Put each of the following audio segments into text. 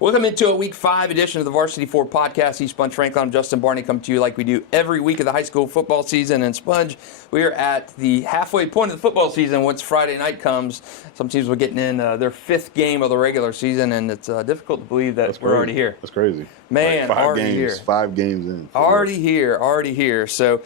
Welcome into a Week 5 edition of the Varsity 4 podcast. He's Sponge Franklin. I'm Justin Barney, coming to you like we do every week of the high school football season. And Sponge, we are at the halfway point of the football season once Friday night comes. Some teams are getting in their 5th game of the regular season, and it's difficult to believe that we're already here. That's crazy. Man, like already here. 5 games in. Already here. So,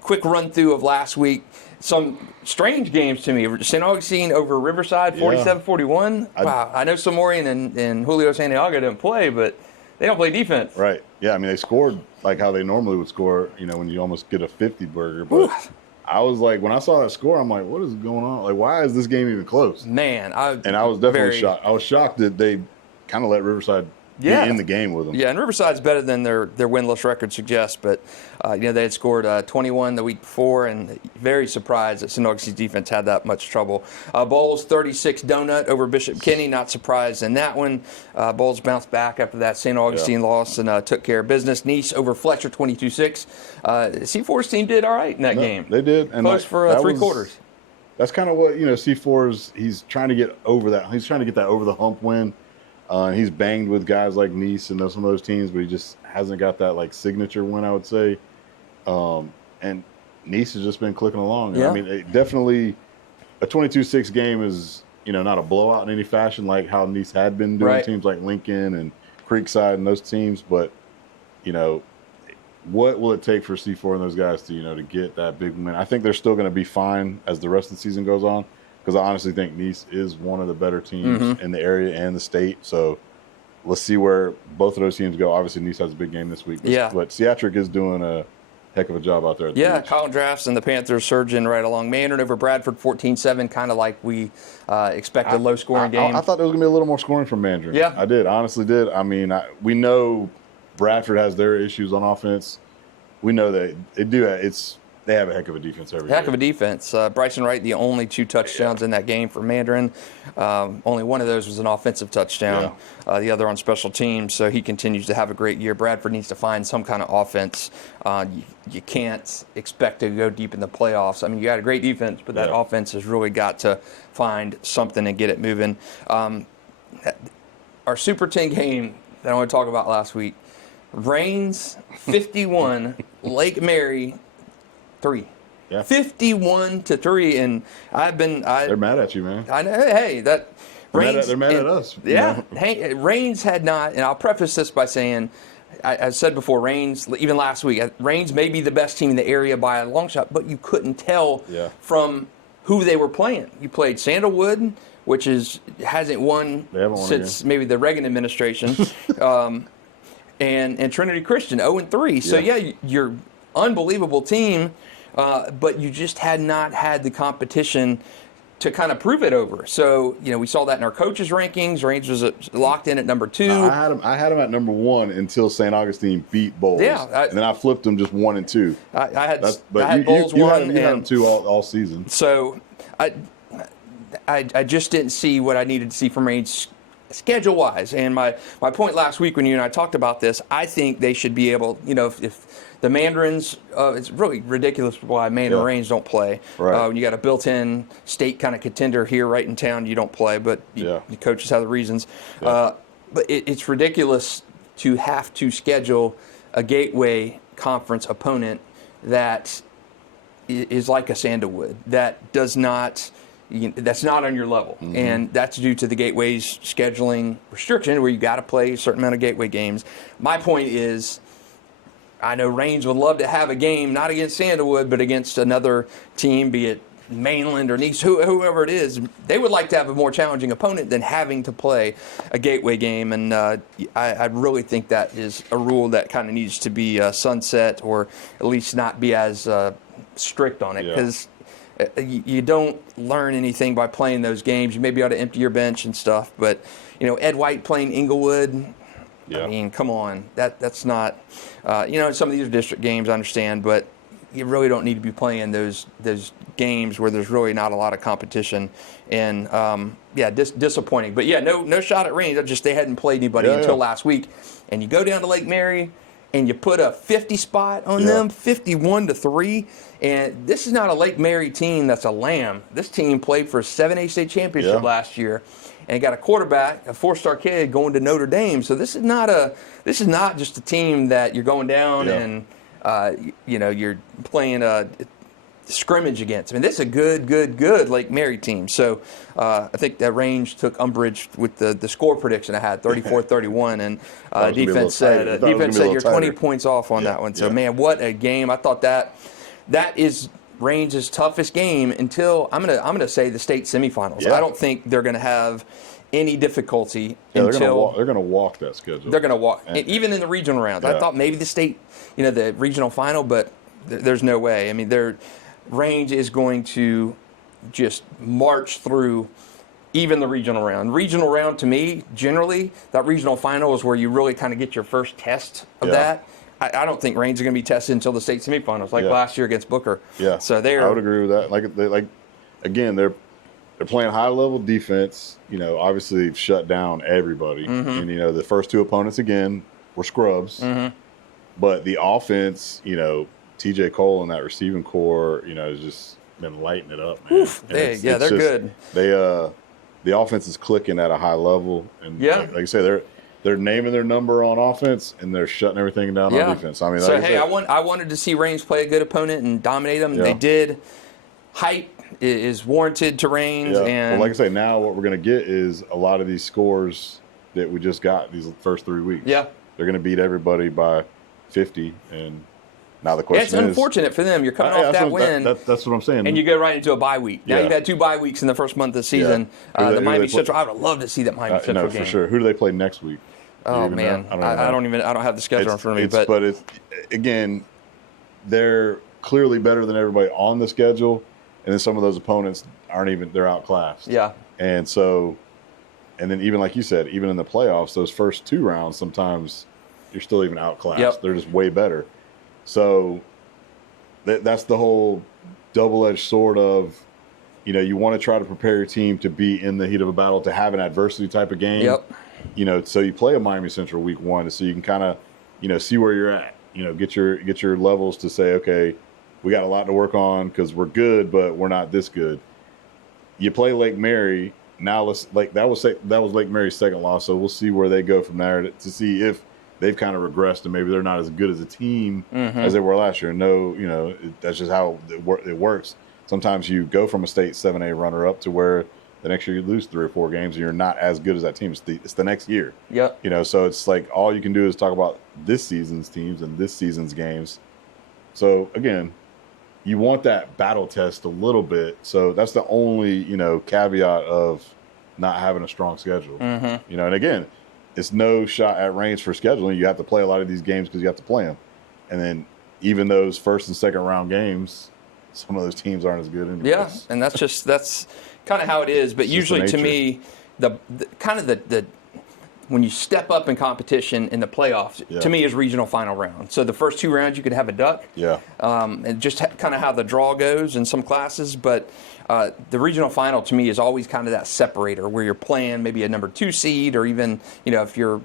quick run-through of last week. Some strange games to me. St. Augustine over Riverside, 47-41. Wow, I know Somorian and Julio Santiago didn't play, but they don't play defense. Right. Yeah, I mean, they scored like how they normally would score, when you almost get a 50 burger. But I was like, when I saw that score, I'm like, what is going on? Like, why is this game even close? Man, I was definitely shocked. I was shocked that they kind of let Riverside be in the game with them. Yeah, and Riverside's better than their winless record suggests, but they had scored 21 the week before, and very surprised that St. Augustine's defense had that much trouble. Bolles 36 donut over Bishop Kenny, not surprised in that one. Bolles bounced back after that St. Augustine loss and took care of business. Nease over Fletcher 22-6. C4's team did all right in that game. They did. And close for 3 quarters. That's kind of what, C4's, he's trying to get over that. He's trying to get that over the hump win. He's banged with guys like Nease and some of those teams, but he just hasn't got that signature win, I would say. And Nease has just been clicking along. Yeah. I mean, definitely a 22-6 game is, not a blowout in any fashion like how Nease had been doing teams like Lincoln and Creekside and those teams. But, what will it take for C4 and those guys to, to get that big win? I think they're still going to be fine as the rest of the season goes on. Because I honestly think Nease is one of the better teams in the area and the state. So let's see where both of those teams go. Obviously, Nease has a big game this week. But Seatric is doing a heck of a job out there. At the Kyle Drafts and the Panthers surging right along. Mandarin over Bradford 14-7, kind of like we expected, low-scoring game. I thought there was going to be a little more scoring from Mandarin. Yeah. I did. Honestly did. I mean, we know Bradford has their issues on offense. We know that they have a heck of a defense every Heck of a defense. Bryson Wright, the only 2 touchdowns in that game for Mandarin. Only one of those was an offensive touchdown, the other on special teams. So he continues to have a great year. Bradford needs to find some kind of offense. You can't expect to go deep in the playoffs. I mean, you got a great defense, but that offense has really got to find something and get it moving. Our Super 10 game that I want to talk about last week, Rains 51, Lake Mary 3. Yeah. 51-3, and they're mad at you, man. I know. Hey, that Rains. They're mad at us. Yeah. Hey, Rains had not, and I'll preface this by saying, I said before, Rains, even last week, Rains may be the best team in the area by a long shot, but you couldn't tell from who they were playing. You played Sandalwood, which hasn't won since maybe the Reagan administration, and Trinity Christian 0-3. So you're unbelievable team, but you just had not had the competition to kind of prove it over. So, we saw that in our coaches' rankings. Rains was locked in at number 2. I had him at number 1 until St. Augustine beat Bolles. And then I flipped them just 1 and 2. I had Bolles 1. You had them 2 all season. So I just didn't see what I needed to see from Rains schedule-wise. And my point last week when you and I talked about this, I think they should be able, if the Mandarins, it's really ridiculous why Mandarin Rains don't play. Right. When you got a built-in state kind of contender here right in town, you don't play, but the coaches have the reasons. But it's ridiculous to have to schedule a Gateway Conference opponent that is like a Sandalwood, that does not... that's not on your level, and that's due to the Gateway's scheduling restriction where you got to play a certain amount of Gateway games. My point is, I know Rains would love to have a game, not against Sandalwood, but against another team, be it Mainland or Nease, whoever it is. They would like to have a more challenging opponent than having to play a Gateway game, and I really think that is a rule that kind of needs to be sunset, or at least not be as strict on it, because you don't learn anything by playing those games. You maybe ought to empty your bench and stuff, but Ed White playing Inglewood, I mean, come on, that's not some of these are district games, I understand, but you really don't need to be playing those games where there's really not a lot of competition, and disappointing. But no shot at Rains. They hadn't played anybody until last week, and you go down to Lake Mary and you put a 50 spot on them, 51-3. And this is not a Lake Mary team that's a lamb. This team played for a 7A state championship last year. and got a quarterback, a 4-star kid going to Notre Dame. So this is not just a team that you're going down and you're playing a scrimmage against. I mean, this is a good Lake Mary team. So I think that Range took umbrage with the score prediction I had, 34-31, and defense said you're 20 points off on that one. So man, what a game! I thought that is Range's toughest game until I'm gonna say the state semifinals. I don't think they're gonna have any difficulty until they're gonna walk that schedule. They're gonna walk, even in the regional rounds. I thought maybe the state, the regional final, but there's no way. I mean, Range is going to just march through even the regional round. Regional round, to me, generally, that regional final is where you really kind of get your first test of that. I don't think Range is going to be tested until the state semifinals, like last year against Booker. Yeah, so I would agree with that. Again, they're playing high-level defense. Obviously, they've shut down everybody. And, the first two opponents, again, were scrubs. But the offense, T.J. Cole and that receiving core, has just been lighting it up, man. They're good. The offense is clicking at a high level, and like I say, they're naming their number on offense, and they're shutting everything down on defense. I mean, I wanted to see Range play a good opponent and dominate them. They did. Hype is warranted to Range, and like I say, now what we're going to get is a lot of these scores that we just got these first 3 weeks. Yeah, they're going to beat everybody by 50, and now the question is, it's unfortunate for them. You're coming off that win. That's what I'm saying. And you go right into a bye week. Now you've had 2 bye weeks in the first month of the season. The Miami Central. I would love to see that Miami Central game. For sure. Who do they play next week? Oh man, I don't have the schedule in front of me. But it's again, they're clearly better than everybody on the schedule, and then some of those opponents they're outclassed. Yeah. And so, and then even like you said, even in the playoffs, those first 2 rounds, sometimes you're still even outclassed. Yep. They're just way better. So that's the whole double-edged sword of, you want to try to prepare your team to be in the heat of a battle, to have an adversity type of game. Yep. So you play a Miami Central week 1, so you can kind of, see where you're at. Get your levels to say, okay, we got a lot to work on because we're good, but we're not this good. You play Lake Mary now. That was Lake Mary's second loss, so we'll see where they go from there to see if they've kind of regressed and maybe they're not as good as a team as they were last year. No, that's just how it works. Sometimes you go from a state 7A runner-up to where the next year you lose 3 or 4 games and you're not as good as that team. It's the next year. Yep. So it's like all you can do is talk about this season's teams and this season's games. So, again, you want that battle test a little bit. So that's the only, caveat of not having a strong schedule. And again, it's no shot at Range for scheduling. You have to play a lot of these games because you have to play them. And then even those first and second round games, some of those teams aren't as good anyways. Yeah, and that's kind of how it is. But usually to me, the when you step up in competition in the playoffs, to me is regional final round. So the first 2 rounds you could have a duck. Yeah. And just kind of how the draw goes in some classes. But the regional final to me is always kind of that separator where you're playing maybe a number 2 seed, or even, if you're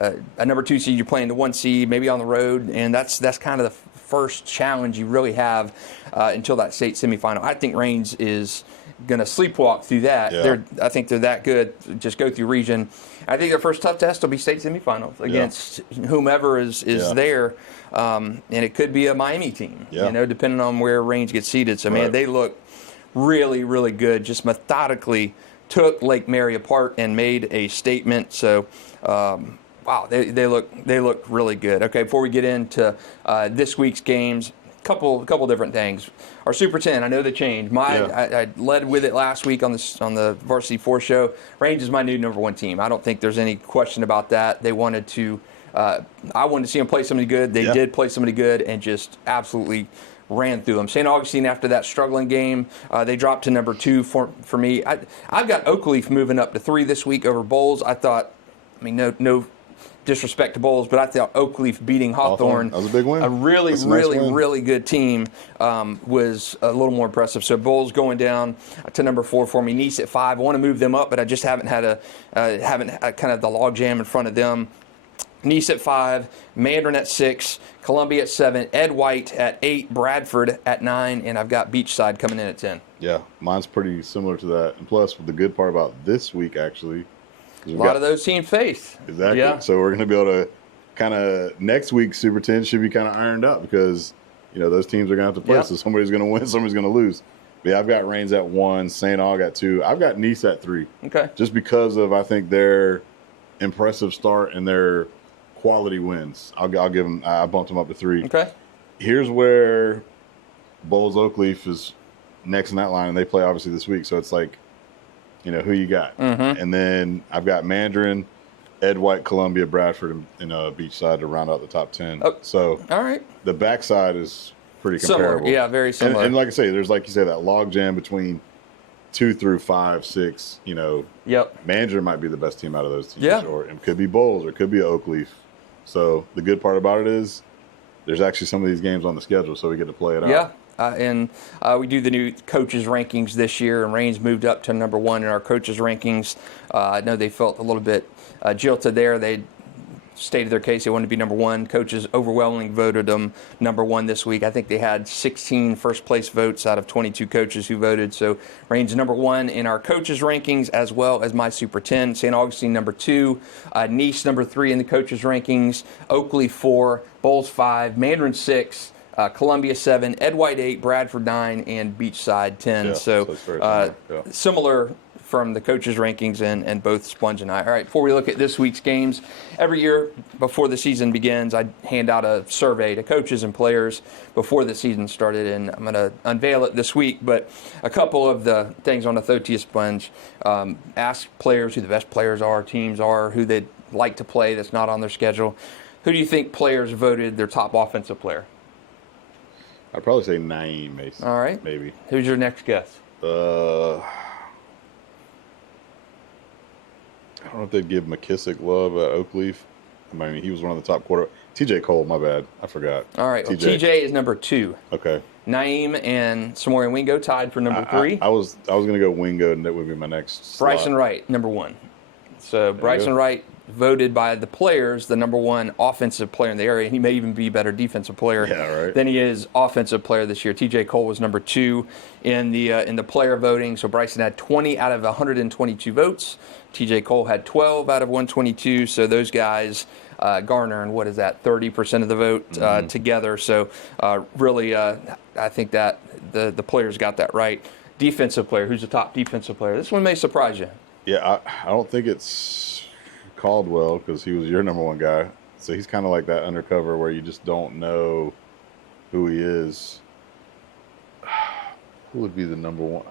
a number 2 seed, you're playing the 1 seed, maybe on the road. And that's kind of the first challenge you really have until that state semifinal. I think Range is going to sleepwalk through that. Yeah. I think they're that good. Just go through region. I think their first tough test will be state semifinals against whomever is there, and it could be a Miami team. Depending on where Range gets seated. So man, they look really, really good. Just methodically took Lake Mary apart and made a statement. So. Wow, they look really good. Okay, before we get into this week's games, couple different things. Our Super 10, I know they changed. I led with it last week on the Varsity 4 show. Range is my new number 1 team. I don't think there's any question about that. They wanted to. I wanted to see them play somebody good. They did play somebody good and just absolutely ran through them. St. Augustine, after that struggling game, they dropped to number 2 for me. I've got Oakleaf moving up to 3 this week over Bolles. No disrespect to Bolles, but I thought Oakleaf beating Hawthorne, that was a big win. A really good team, was a little more impressive. So Bolles going down to number 4 for me. Nease at 5. I want to move them up, but I just haven't had kind of the log jam in front of them. Nease at 5, Mandarin at 6, Columbia at 7, Ed White at 8, Bradford at 9, and I've got Beachside coming in at 10. Yeah, mine's pretty similar to that. And plus, the good part about this week, actually, a lot of those teams face. Exactly. Yeah. So we're going to be able to kind of next week's Super 10 should be kind of ironed up because, those teams are going to have to play. Yep. So somebody's going to win, somebody's going to lose. But yeah, I've got Reigns at 1, St. Aug at 2. I've got Nease at 3. Okay. Just because of, I think, their impressive start and their quality wins. I'll give them, I bumped them up to 3. Okay. Here's where Bolles Oakleaf is next in that line, and they play obviously this week. So it's like, who you got. Mm-hmm. And then I've got Mandarin, Ed White, Columbia, Bradford, and Beachside to round out the top 10. Oh, so all right. The backside is pretty comparable. Similar. Yeah, very similar. And like I say, there's, like you say, that log jam between 2 through 5, 6. Yep. Mandarin might be the best team out of those teams. Yeah. Or it could be Bolles, or it could be Oakleaf. So the good part about it is there's actually some of these games on the schedule, so we get to play it out. Yeah. And we do the new coaches rankings this year, and Reigns moved up to number 1 in our coaches rankings. I know they felt a little bit jilted there. They stated their case. They wanted to be number 1. Coaches overwhelmingly voted them number 1 this week. I think they had 16 first-place votes out of 22 coaches who voted. So Reigns number 1 in our coaches rankings, as well as my Super 10. St. Augustine number 2. Nease number 3 in the coaches rankings. Oakley 4. Bolles 5. Mandarin 6. Columbia 7, Ed White 8, Bradford 9, and Beachside 10. Yeah, so similar from the coaches' rankings and both Sponge and I. All right, before we look at this week's games, every year before the season begins, I hand out a survey to coaches and players before the season started, and I'm going to unveil it this week. But a couple of the things on the Thotia Sponge, ask players who the best players are, teams are, who they'd like to play that's not on their schedule. Who do you think players voted their top offensive player? I'd probably say Naeem Mason. All right. Maybe. Who's your next guess? I don't know if they'd give McKissick love at Oakleaf. I mean, he was one of the top quarter. TJ Cole, my bad. I forgot. All right. TJ is number 2. Okay. Naeem and Samorian Wingo tied for number 3. I was going to go Wingo, and that would be my next slot. Bryson Wright, number 1. So Bryson Wright voted by the players the number 1 offensive player in the area. He may even be a better defensive player than he is offensive player this year. TJ Cole was number 2 in the player voting. So Bryson had 20 out of 122 votes. TJ Cole had 12 out of 122. So those guys garner, and what is that, 30% of the vote together. So really, I think that the players got that right. Defensive player, who's the top defensive player? This one may surprise you. Yeah, I don't think it's Caldwell because he was your number 1 guy. So he's kind of like that undercover where you just don't know who he is. Who would be the number 1?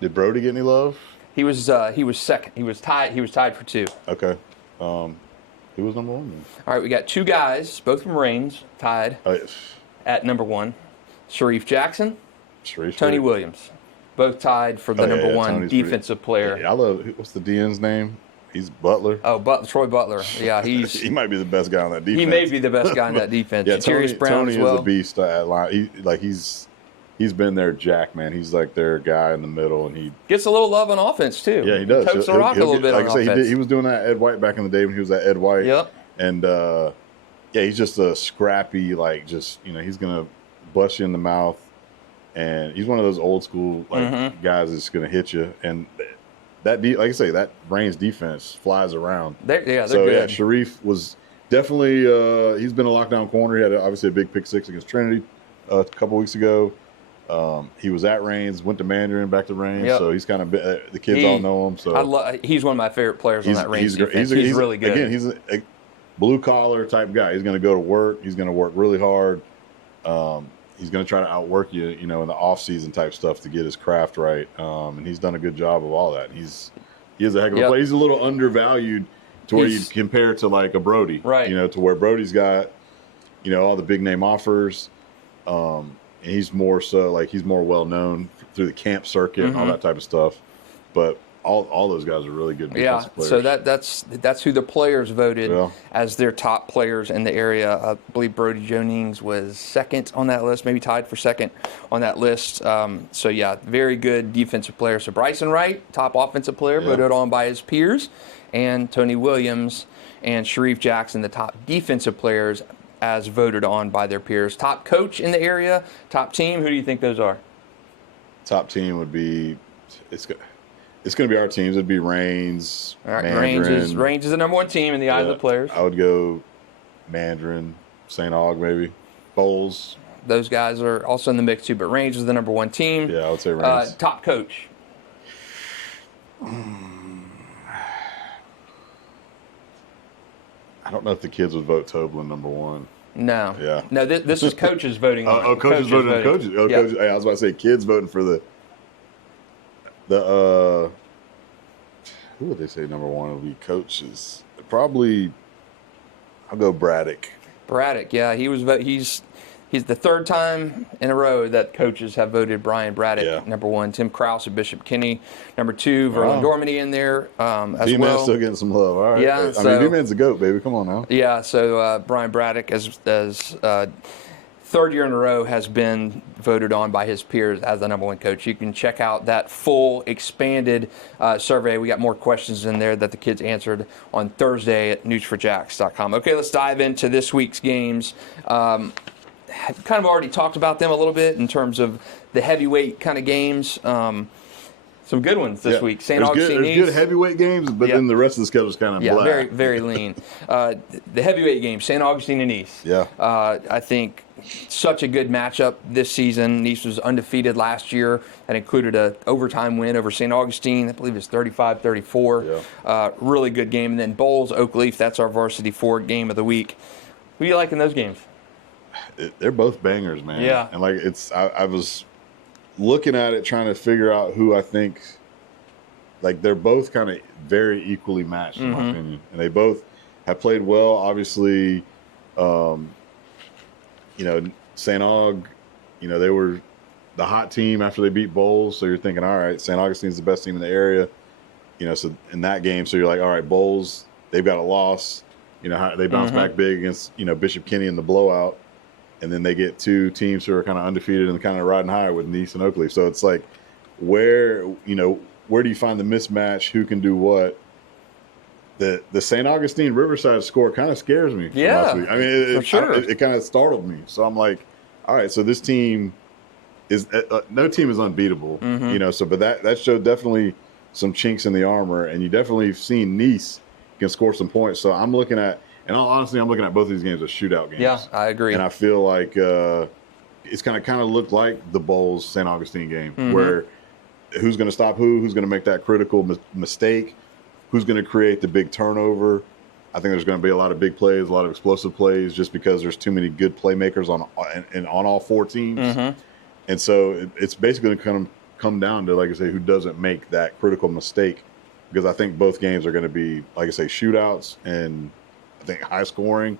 Did Brody get any love? He was second. He was tied for 2. Okay. Who was number 1 then? All right, we got 2 guys, both from Reigns, tied at number 1. Sharif Jackson, Tony Williams, both tied for the number 1 Tony's defensive player. Yeah, I love. What's the DN's name? He's Butler. Oh, Troy Butler. Yeah, he might be the best guy on that defense. He may be the best guy on that defense. Yeah, Brown Tony as well. is a beast at line. He's been their jack, man. He's like their guy in the middle, and he gets a little love on offense too. Yeah, he does. Totes the rock a little bit on offense. He was doing that Ed White back in the day when he was at Ed White. Yep. And he's just a scrappy, he's gonna bust you in the mouth, and he's one of those old school guys that's gonna hit you. And that, like I say, that Reigns defense flies around. They're good. Yeah, Sharif was definitely he's been a lockdown corner. He had obviously a big pick 6 against Trinity a couple weeks ago. He was at Reigns, went to Mandarin, back to Reigns. Yep. So he's kind of the kids all know him. So he's one of my favorite players on that Reigns defense. He's really good. Again, he's a blue collar type guy. He's going to go to work. He's going to work really hard. He's going to try to outwork you, in the off season type stuff to get his craft right. And he's done a good job of all that. He is a heck of a player. He's a little undervalued to where you compare to like a Brody, right? To where Brody's got, all the big name offers. And he's more so he's more well known through the camp circuit and all that type of stuff. But all those guys are really good defensive players. So that's who the players voted as their top players in the area. I believe Brody Jonings was second on that list, maybe tied for second on that list. Very good defensive player. So Bryson Wright, top offensive player, voted on by his peers, and Tony Williams and Sharif Jackson, the top defensive players, as voted on by their peers. Top coach in the area, top team. Who do you think those are? top team would be it's going to be our teams. It'd be Reigns, All right, Mandarin. Reigns is the number one team in the eyes of the players. I would go Mandarin, St. Aug maybe, Bolles. Those guys are also in the mix too, but Reigns is the number one team. Yeah, I would say Reigns. Top coach. I don't know if the kids would vote Toblin number one. No. Yeah. No, this is coaches voting on it. Coaches voting on coaches. Oh, yeah. coaches. I was about to say kids voting for the who would they say number one would be coaches? Probably I'll go Braddock. Braddock, yeah. He's the third time in a row that coaches have voted Brian Braddock number one. Tim Krause at Bishop Kenny number two. Verlin Dormady in there as D-Man's well. still getting some love. All right. Yeah, I mean, D-Man's a GOAT, baby. Come on now. Yeah, so Brian Braddock as third year in a row has been voted on by his peers as the number one coach. You can check out that full expanded survey. We got more questions in there that the kids answered on Thursday at newsforjacks.com. Okay, let's dive into this week's games. Kind of already talked about them a little bit in terms of the heavyweight kind of games. Some good ones this week. St. Augustine, Nease. There's good heavyweight games, but then the rest of the schedule is kind of black. very, very lean. The heavyweight game, St. Augustine and Nease. Yeah. I think such a good matchup this season. Nease was undefeated last year. That included an overtime win over St. Augustine. I believe it's 35-34. Yeah. Really good game. And then Bolles, Oakleaf, that's our Varsity 4 game of the week. Who do you like in those games? They're both bangers, man. Yeah. And like I was looking at it, trying to figure out who I think, like they're both kind of very equally matched in my opinion, and they both have played well. Obviously, St. Aug, they were the hot team after they beat Bolles, so you're thinking, all right, St. Augustine's the best team in the area, so in that game, so you're like, all right, Bolles, they've got a loss, they bounce back big against Bishop Kenny in the blowout. And then they get two teams who are kind of undefeated and kind of riding high with Nease and Oakleaf. So it's like, where do you find the mismatch? Who can do what? The St. Augustine Riverside score kind of scares me. Yeah, last week. I mean, for sure. It kind of startled me. So I'm like, all right, so this team is no team is unbeatable. But that showed definitely some chinks in the armor, and you definitely have seen Nease can score some points. So I'm looking at. And honestly, I'm looking at both of these games as shootout games. Yeah, I agree. And I feel like it's kind of looked like the Bolles St. Augustine game, where who's going to stop who's going to make that critical mistake, who's going to create the big turnover. I think there's going to be a lot of big plays, a lot of explosive plays, just because there's too many good playmakers on all four teams. And so it's basically going to come down to, like I say, who doesn't make that critical mistake, because I think both games are going to be, like I say, shootouts and I think high scoring,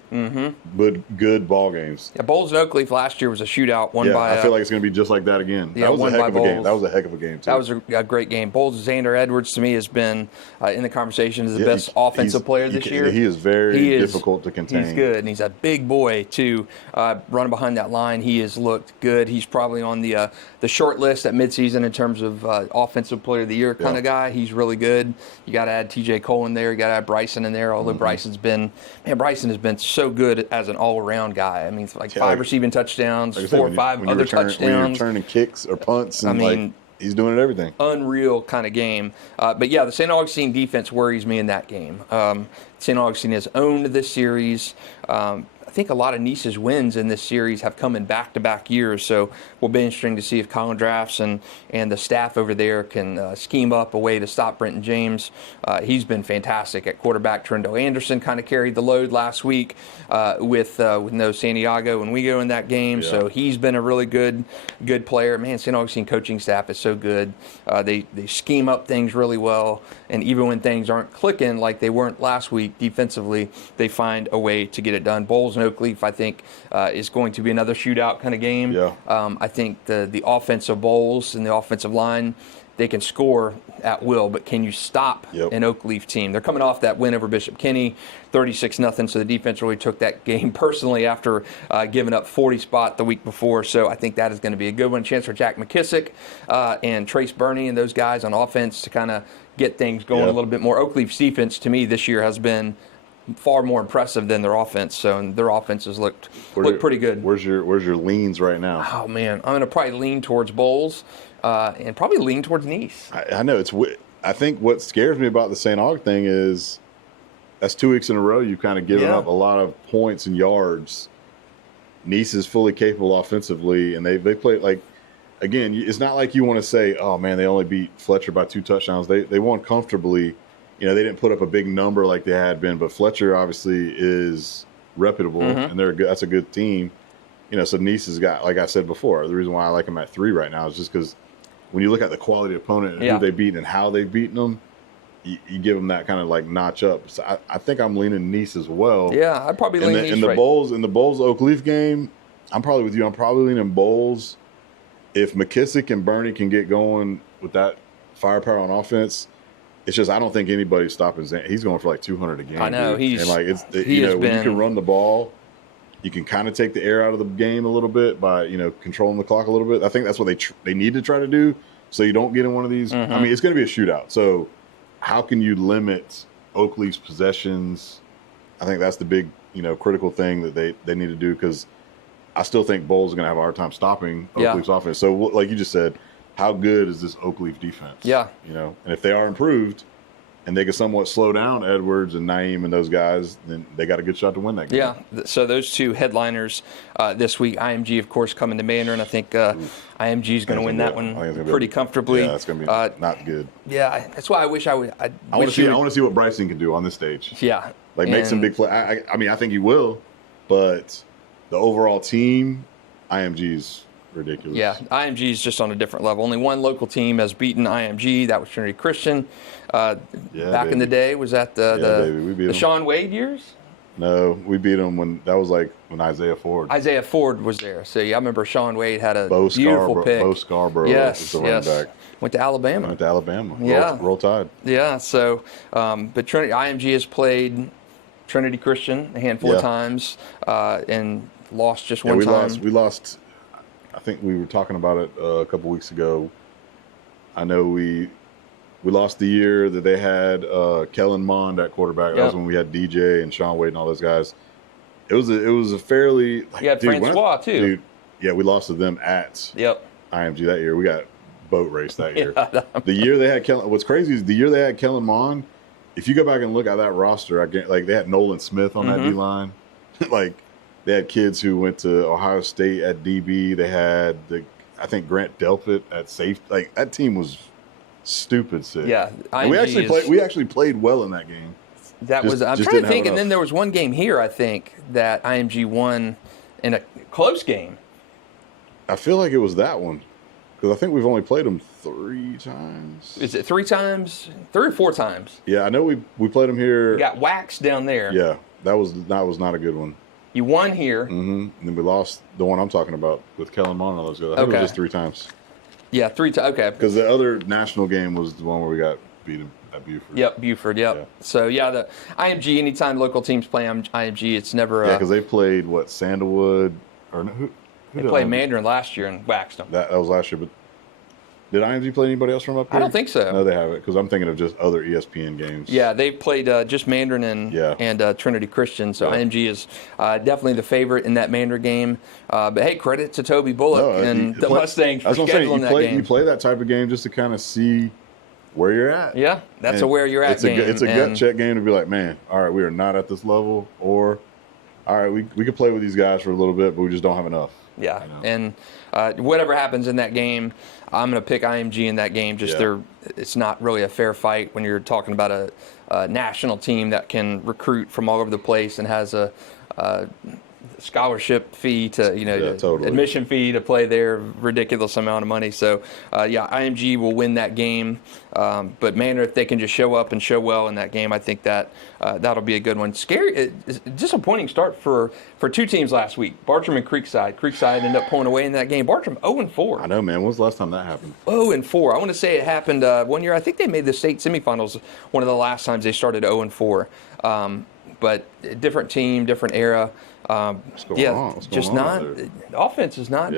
but good ball games. Yeah, Bolles and Oakleaf last year was a shootout won by. I feel like it's going to be just like that again. Yeah, that was won a heck by of a game. Bolles. That was a heck of a game too. That was a great game. Bolles' Xander Edwards to me has been in the conversation as the best offensive player this year. He is very difficult to contain. He's good, and he's a big boy too. Running behind that line, he has looked good. He's probably on the short list at midseason in terms of offensive player of the year kind of guy. He's really good. You got to add T.J. Cole in there. You got to add Bryson in there. Although Bryson has been so good as an all-around guy. I mean, it's like 5 receiving touchdowns, 4 or 5 other touchdowns. When you're returning kicks or punts, and he's doing everything. Unreal kind of game. But yeah, the St. Augustine defense worries me in that game. St. Augustine has owned this series. I think a lot of Nease's wins in this series have come in back-to-back years, so will be interesting to see if Colin Drafts and the staff over there can scheme up a way to stop Brenton James. He's been fantastic at quarterback. Trendo Anderson kind of carried the load last week with no Santiago and Wego in that game, so he's been a really good player. Man, St. Augustine coaching staff is so good. They scheme up things really well, and even when things aren't clicking like they weren't last week defensively, they find a way to get it done. Bolles and Oakleaf, I think, is going to be another shootout kind of game. Yeah. I think the offensive Bolles and the offensive line, they can score at will, but can you stop an Oakleaf team? They're coming off that win over Bishop Kenny, 36-0, so the defense really took that game personally after giving up 40 spot the week before, so I think that is going to be a good one. Chance for Jack McKissick and Trace Barney and those guys on offense to kind of get things going a little bit more. Oakleaf's defense, to me, this year has been far more impressive than their offense. So their offenses looked pretty good. Where's your leans right now? Oh man, I'm gonna probably lean towards Bolles. and probably lean towards Nease. I know I think what scares me about the St. Aug thing is that's 2 weeks in a row you've kind of given up a lot of points and yards. Nease is fully capable offensively, and they play like, again, it's not like you want to say, oh man, they only beat Fletcher by 2 touchdowns. They won comfortably. They didn't put up a big number like they had been, but Fletcher obviously is reputable, and that's a good team. So Nease has got, like I said before, the reason why I like them at 3 right now is just because when you look at the quality opponent and who they beat and how they've beaten them, you give them that kind of like notch up. So I think I'm leaning Nease as well. Yeah, I'd probably lean Nease. In the Bolles Oakleaf game, I'm probably with you. I'm probably leaning Bolles. If McKissick and Barney can get going with that firepower on offense, it's just I don't think anybody's stopping St. He's going for like 200 a game. I know dude. And like when you can run the ball, you can kind of take the air out of the game a little bit by controlling the clock a little bit. I think that's what they need to try to do, so you don't get in one of these. I mean, it's going to be a shootout. So how can you limit Oakleaf's possessions? I think that's the big critical thing that they need to do, because I still think Bolles is going to have a hard time stopping Oakleaf's offense. So like you just said, how good is this Oakleaf defense? Yeah. And if they are improved and they can somewhat slow down Edwards and Naeem and those guys, then they got a good shot to win that game. Yeah. So those 2 headliners this week, IMG, of course, coming to Manor, and I think IMG is going to win that one pretty comfortably. Yeah, it's going to be not good. Yeah, that's why I wish I would. I want to see what Bryson can do on this stage. Yeah. Like make some big play. I mean, I think he will, but the overall team, IMG's ridiculous. Yeah, IMG is just on a different level. Only one local team has beaten IMG. That was Trinity Christian. Back in the day, was that the Sean Wade years? No, we beat them when Isaiah Ford. Isaiah Ford was there. So I remember Sean Wade had a beautiful pick. Bo Scarborough was the running back. Went to Alabama. Yeah. Roll Tide. Yeah, so, but Trinity IMG has played Trinity Christian a handful of times and lost just one time. We lost. I think we were talking about it a couple weeks ago. I know we lost the year that they had Kellen Mond at quarterback. That was when we had DJ and Sean Wade and all those guys. It was a fairly Francois too. Dude, yeah, we lost to them at IMG that year. We got boat race that year. The year they had Kellen. What's crazy is the year they had Kellen Mond. If you go back and look at that roster, they had Nolan Smith on that D line. They had kids who went to Ohio State at DB. They had I think Grant Delpit at safety. That team was stupid sick. Yeah, and we actually played well in that game. I'm trying to think. And then there was one game here, I think, that IMG won in a close game. I feel like it was that one, because I think we've only played them 3 times. Is it 3 times? 3 or 4 times? Yeah, I know we played them here. You got waxed down there. Yeah, that was not a good one. You won here. And then we lost the one I'm talking about with Kellen Mond and all those guys. I think it was just 3 times. Yeah, 3 times. Okay. Because the other national game was the one where we got beaten at Buford. Yep, Buford. Yep. Yeah. So the IMG. Anytime local teams play IMG, it's never. Because they played Sandalwood or who they played Mandarin last year and waxed them. That was last year, but. Did IMG play anybody else from up here? I don't think so. No, they haven't, because I'm thinking of just other ESPN games. Yeah, they've played just Mandarin and Trinity Christian, so IMG is definitely the favorite in that Mandarin game. But hey, credit to Toby Bullock and the Mustangs for scheduling that game. You play that type of game just to kind of see where you're at. Yeah, that's a where you're at game. It's a gut check game to be like, man, all right, we are not at this level, or all right, we could play with these guys for a little bit, but we just don't have enough. Yeah, and whatever happens in that game, I'm going to pick IMG in that game. It's not really a fair fight when you're talking about a national team that can recruit from all over the place and has a scholarship fee admission fee to play there, ridiculous amount of money. So IMG will win that game. But Manor, if they can just show up and show well in that game, I think that'll be a good one. Scary, disappointing start for 2 teams last week. Bartram and Creekside. Creekside ended up pulling away in that game. Bartram 0-4. I know, man. When was the last time that happened? 0-4. I want to say it happened one year. I think they made the state semifinals one of the last times they started 0-4. But different team, different era. What's going on? Just not. Offense is not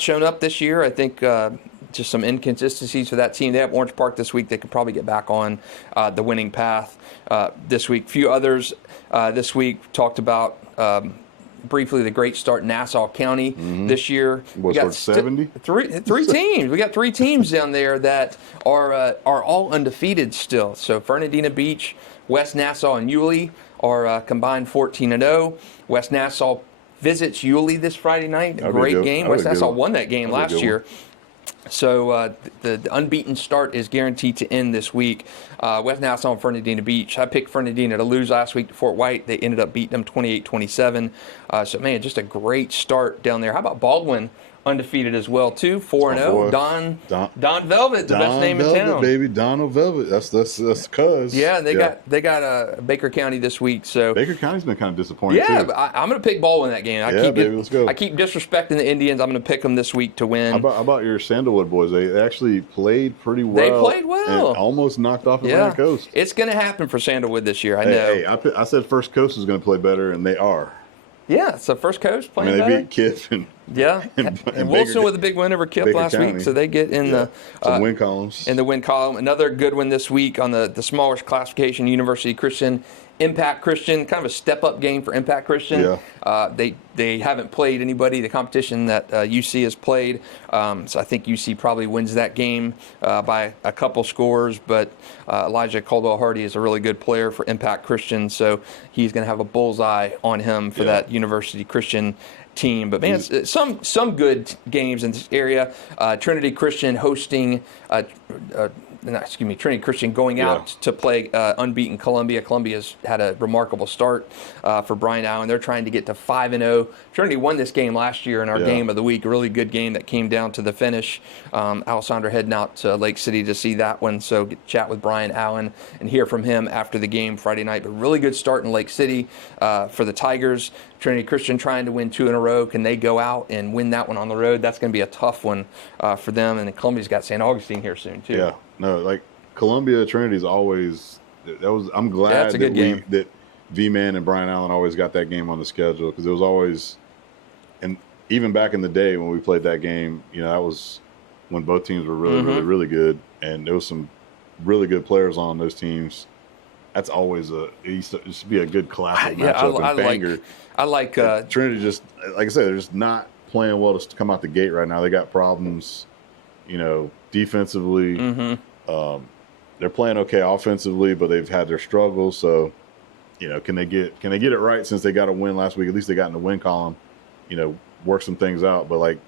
shown up this year. I think just some inconsistencies for that team. They have Orange Park this week. They could probably get back on the winning path this week. Few others this week talked about briefly the great start in Nassau County this year. We got 70? Three teams. We got 3 teams down there that are all undefeated still. So Fernandina Beach, West Nassau, and Yulee are combined 14-0. West Nassau visits Yulee this Friday night. A great game. West Nassau won that game last year. So the unbeaten start is guaranteed to end this week. West Nassau and Fernandina Beach. I picked Fernandina to lose last week to Fort White. They ended up beating them 28-27. So, man, just a great start down there. How about Baldwin? Undefeated as well, too. 4-0. Don Velvet, the best name in town. Baby, Donald Velvet. That's cuz. Yeah, they got Baker County this week. So Baker County's been kind of disappointing, too. Yeah, but I'm going to pick Baldwin in that game. Let's go. I keep disrespecting the Indians. I'm going to pick them this week to win. How about your Sandalwood boys? They actually played pretty well. They played well. And almost knocked off Atlantic Coast. It's going to happen for Sandalwood this year. I know. Hey, I said First Coast was going to play better, and they are. Yeah, so First Coast playing they better. beat Kiff and Wilson with a big win over Kiff last week, so they get in the win columns. In the win column. Another good one this week on the smaller classification, University Christian, Impact Christian, kind of a step-up game for Impact Christian. Yeah. They haven't played anybody, the competition that UC has played, so I think UC probably wins that game by a couple scores, but Elijah Caldwell-Hardy is a really good player for Impact Christian, so he's going to have a bullseye on him for that University Christian team. But, man, some good games in this area. Trinity Christian hosting Trinity Christian going out to play unbeaten Columbia. Columbia's had a remarkable start for Brian Allen. They're trying to get to 5-0. Trinity won this game last year in our game of the week. A really good game that came down to the finish. Alessandra heading out to Lake City to see that one. So get to chat with Brian Allen and hear from him after the game Friday night. But really good start in Lake City for the Tigers. Trinity Christian trying to win 2 in a row. Can they go out and win that one on the road? That's going to be a tough one for them. And then Columbia's got St. Augustine here soon, too. Yeah. No, like Columbia Trinity's always I'm glad that V-Man and Brian Allen always got that game on the schedule, because it was always, and even back in the day when we played that game, that was when both teams were really good, and there was some really good players on those teams. That's always it used to be a good classic matchup and banger. I like Trinity. Just like I said, they're just not playing well to come out the gate right now. They got problems, defensively. They're playing okay offensively, but they've had their struggles. So, can they get it right since they got a win last week? At least they got in the win column. Work some things out. But like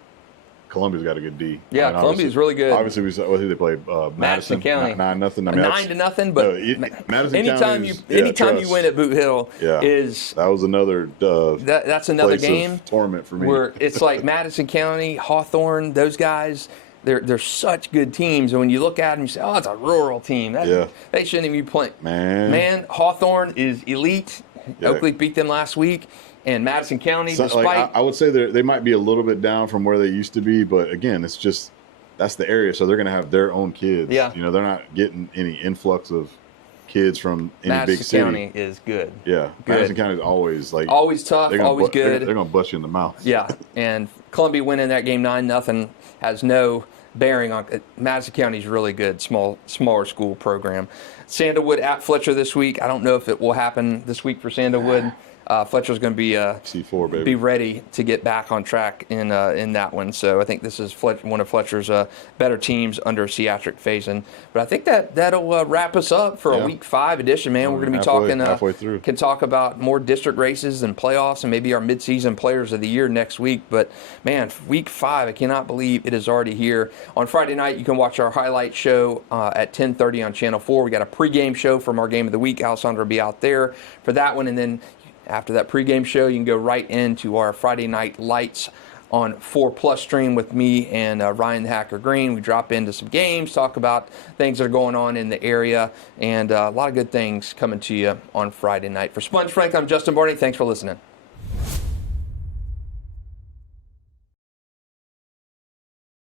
Columbia's got a good D. Yeah, Columbia's really good. Obviously, who they play? Madison County 9-0. 9-0. But Madison anytime you win at Boot Hill that was another that's another game torment for me. Where it's like Madison County, Hawthorne, those guys. They're such good teams, and when you look at them, you say, "Oh, it's a rural team. They shouldn't even be playing." Man, Hawthorne is elite. Yeah. Oakleaf beat them last week, and Madison County, despite I would say they might be a little bit down from where they used to be, but again, it's just that's the area, so they're going to have their own kids. Yeah, they're not getting any influx of kids from any Madison big city. County is good. Yeah, good. Madison County is always tough, always good. They're going to bust you in the mouth. Yeah, and Columbia winning that game 9-0 has no bearing on Madison County's really good smaller school program. Sandalwood at Fletcher this week. I don't know if it will happen this week for Sandalwood. Fletcher's going to be C4, baby. Be ready to get back on track in that one. So I think this is one of Fletcher's better teams under Seatric Faison. But I think that'll wrap us up for a Week 5 edition, man. We're going to be talking halfway through. Can talk about more district races and playoffs and maybe our midseason players of the year next week. But man, Week 5, I cannot believe it is already here. On Friday night, you can watch our highlight show at 10:30 on Channel 4. We got a pregame show from our game of the week. Alessandra will be out there for that one, and then after that pregame show, you can go right into our Friday Night Lights on 4+ stream with me and Ryan the Hacker Green. We drop into some games, talk about things that are going on in the area, and a lot of good things coming to you on Friday night. For Sponge Frank, I'm Justin Barney. Thanks for listening.